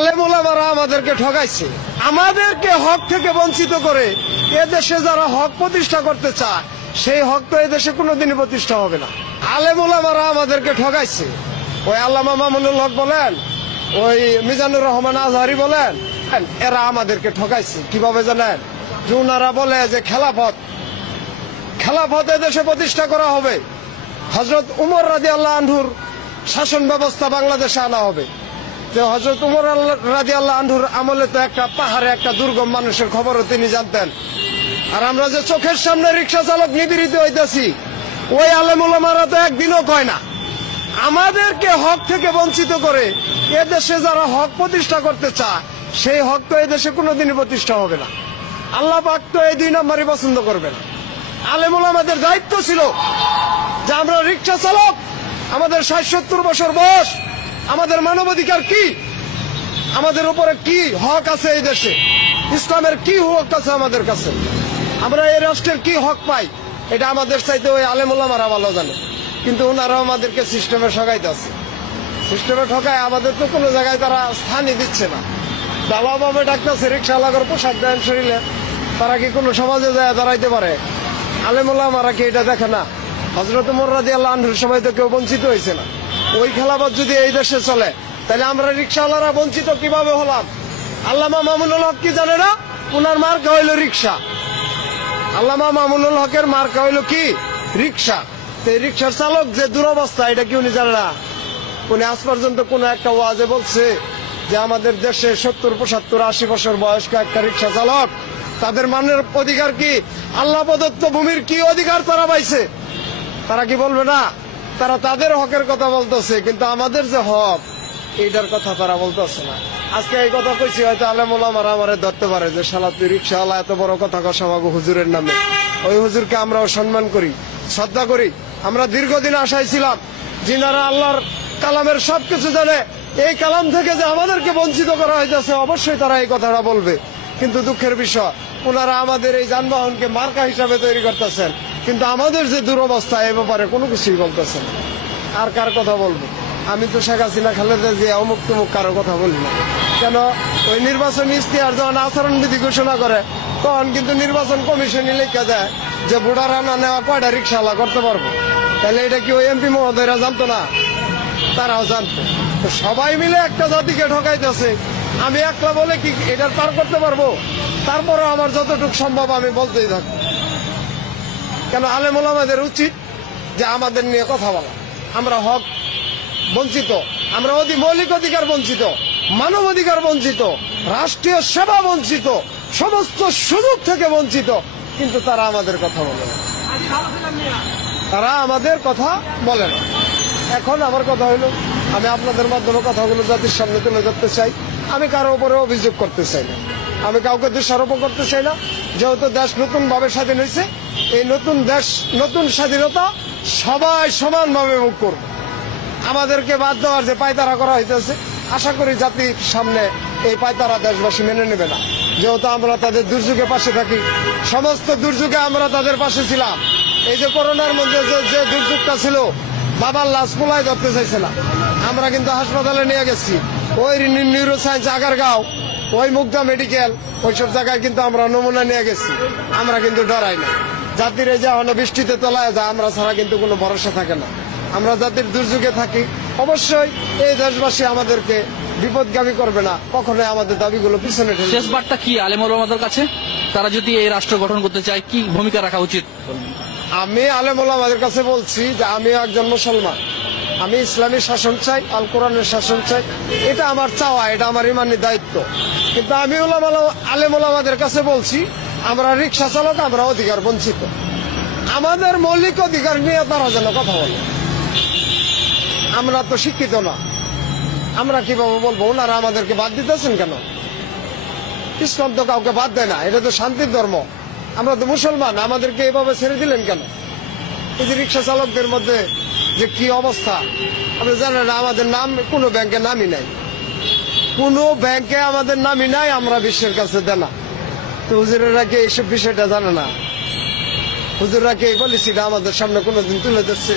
আলেম ওলামারা আমাদেরকে ঠকাইছে, আমাদেরকে হক থেকে বঞ্চিত করে এদেশে যারা হক প্রতিষ্ঠা করতে চায় সেই হক তো এদেশে কোনোদিনই প্রতিষ্ঠা হবে না। আলেম ওলামারা আমাদেরকে ঠকাইছে। ওই আল্লামা মামুনুল হক বলেন, ওই মিজানুর রহমান আজহারি বলেন, এরা আমাদেরকে ঠকাইছে। কিভাবে জানেন? যে ওনারা বলে যে খেলাফত এদেশে প্রতিষ্ঠা করা হবে, হযরত উমর রাদিয়াল্লাহু আনহুর শাসন ব্যবস্থা বাংলাদেশে আনা হবে। যে হযরত উমর রাদিয়াল্লাহু আনহুর আমলে তো একটা পাহাড়ে একটা দুর্গম মানুষের খবরও তিনি জানতেন। আর আমরা যে চোখের সামনে রিক্সা চালক নিপীড়িত হইতেছি, ওই আলেম ওলামারা তো একদিনও কয় না। আমাদেরকে হক থেকে বঞ্চিত করে এদেশে যারা হক প্রতিষ্ঠা করতে চায় সেই হক তো এদেশে কোনোদিনই প্রতিষ্ঠা হবে না। আল্লাহ পাক তো এই 2 নম্বরই পছন্দ করবে না। আলেম ওলামাদের দায়িত্ব ছিল যে আমরা রিক্সা চালক, আমাদের 60-70 বছর বয়স, আমাদের মানবাধিকার কি, আমাদের উপরে কি হক আছে, এই দেশে ইসলামের কি হক আছে আমাদের কাছে, আমরা এই রাষ্ট্রের কি হক পাই, এটা আমাদের চাইতে ওই আলেম ওলামারা ভালো জানে। কিন্তু ওনারাও আমাদেরকে সিস্টেমে ঠকাইতে আছে। সিস্টেমে ঠকায় আমাদের তো কোনো জায়গায় তারা স্থানই দিচ্ছে না। দালাভাবে ডাকতেছে, রিক্সাওয়ালার পোশাক দেন শরীরে, তারা কি কোনো সমাজে যায় দাঁড়াইতে পারে? আলেম ওলামারা কি এটা দেখে না? হযরত উমর রাদিয়াল্লাহু আনহুর সময় তো কেউ বঞ্চিত হয়েছে না। ওই খেলাফত যদি এই দেশে চলে তাহলে আমরা রিক্সাওয়ালারা বঞ্চিত কিভাবে হলাম? আল্লামা মামুনুল হক কি জানে না? ওনার মার্কা হইল রিক্সা। আল্লামা মামুনুল হকের মার্কা হইল কি? রিক্সা। এই রিক্সার চালক যে দুরবস্থা, এটা কি উনি জানে না? উনি আজ পর্যন্ত কোন একটা ওয়াজে বলছে যে আমাদের দেশে 70, 75, 80 বছর বয়স্ক একটা রিক্সা চালক, তাদের মানের অধিকার কি? আল্লাহ প্রদত্ত ভূমির কি অধিকার তারা পাইছে? তারা কি বলবে না? তারা তাদের হকের কথা বলতেছে, কিন্তু আমাদের যে হক এইটার কথা তারা বলতেছে না। আজকে এই কথা কইছি, হয়তো আলেম ওলামারা আমারে ধরতে পারে যে শালা তুই রিক্সাওয়ালা, এত বড় কথা কসামাগো হুজুরের নামে। ওই হুজুরকে আমরাও সম্মান করি, শ্রদ্ধা করি। আমরা দীর্ঘদিন আশায় ছিলাম যিনারা আল্লাহর কালামের সবকিছু জানে, এই কালাম থেকে যে আমাদেরকে বঞ্চিত করা হইতেছে, অবশ্যই তারা এই কথাটা বলবে। কিন্তু দুঃখের বিষয়, ওনারা আমাদের এই যানবাহনকে মার্কা হিসাবে তৈরি করতেছেন, কিন্তু আমাদের যে দুরবস্থা এ ব্যাপারে কোনো কিছুই বলতেছেন। আর কার কথা বলবো? আমি তো শেখ হাসিনা, খালেদা জিয়া, অমুক তুমুক কারো কথা বলি না। কেন? ওই নির্বাচনী ইশতেহার যখন আচরণবিধি ঘোষণা করে তখন কিন্তু নির্বাচন কমিশনই লিখে দেয় যে ভোটার আনা নেওয়া কয়টা রিক্সাওয়ালা করতে পারবো। তাহলে এটা কি ওই এমপি মহোদয়রা জানতো না? তারাও জানতো। তো সবাই মিলে একটা জাতিকে ঠকাইতেছে। আমি একলা বলে কি এটা পার করতে পারবো? তারপরে আমার যতটুকু সম্ভব আমি বলতেই থাকবো। কেন? আলেম ওলামাদের উচিত যে আমাদের নিয়ে কথা বলা। আমরা হক বঞ্চিত, আমরা মৌলিক অধিকার বঞ্চিত, মানব অধিকার বঞ্চিত, রাষ্ট্রীয় সেবা বঞ্চিত, সমস্ত সুযোগ থেকে বঞ্চিত, কিন্তু তারা আমাদের কথা বলে না। তারা আমাদের কথা বলে না। এখন আমার কথা হলো, আমি আপনাদের মাধ্যমে কথাগুলো জাতির সামনে তুলে ধরতে চাই। আমি কারো উপরে অভিযোগ করতে চাই না, আমি কাউকে দোষারোপ করতে চাই না। যেহেতু দেশ নতুন ভাবে স্বাধীন হয়েছে, এই নতুন দেশ, নতুন স্বাধীনতা সবাই সমানভাবে ভোগ করবে। আমাদেরকে বাদ দেওয়ার যে পায়তারা করা হইতেছে, আশা করি জাতির সামনে এই পায়তারা দেশবাসী মেনে নেবে না। যেহেতু আমরা তাদের দুর্যোগের পাশে থাকি, সমস্ত দুর্যোগে আমরা তাদের পাশে ছিলাম। এই যে করোনার মধ্যে যে দুর্যোগটা ছিল, বাবার লাশ পোলায় ধরতে চাইছে না, আমরা কিন্তু হাসপাতালে নিয়ে গেছি। ওই নিউরো সায়েন্স আগারগাঁও, ওই মুগদা মেডিকেল, ওইসব জায়গায় কিন্তু আমরা নমুনা নিয়ে গেছি। আমরা কিন্তু ডরাই না। জাতির এই যে বৃষ্টিতে তলায় যায়, আমরা ছাড়া কিন্তু কোনো ভরসা থাকে না। আমরা জাতির দুর্যোগে থাকি। অবশ্যই এই দেশবাসী আমাদেরকে বিপদগামী করবে না, কখনোই আমাদের দাবিগুলো পিছনে ঠেলবে। শেষ বার্তা কি আলেম ওলামাদের কাছে? তারা যদি এই রাষ্ট্র গঠন করতে চায় কি ভূমিকা রাখা উচিত? আমি আলেম ওলামাদের কাছে বলছি যে আমি একজন মুসলমান, আমি ইসলামী শাসন চাই, আল কোরআনের শাসন চাই। এটা আমার চাওয়া, এটা আমার ইমানি দায়িত্ব। কিন্তু আমি আলেম ওলামাদের কাছে বলছি, আমরা রিক্সা চালক, আমরা অধিকার বঞ্চিত। আমাদের মৌলিক অধিকার নিয়ে তারা যেন কথা বলে। আমরা তো শিক্ষিত না, আমরা কিভাবে বলবো? ওনারা আমাদেরকে বাদ দিতেছেন কেন? ইসলাম তো কাউকে বাদ দেয় না, এটা তো শান্তির ধর্ম। আমরা তো মুসলমান, আমাদেরকে এভাবে ছেড়ে দিলেন কেন? এই যে রিক্সা চালকদের মধ্যে যে কি অবস্থা, আপনি জানেন না? আমাদের নাম কোনো ব্যাংকে নামই নাই, কোনো ব্যাংকে আমাদের নামই নাই, আমরা বিশ্বের কাছে দেনা। তো হুজুরেরা কি এইসব বিষয়টা জানে না? হুজুররা কি এই পলিসিটা আমাদের সামনে কোনোদিন তুলে ধরছে?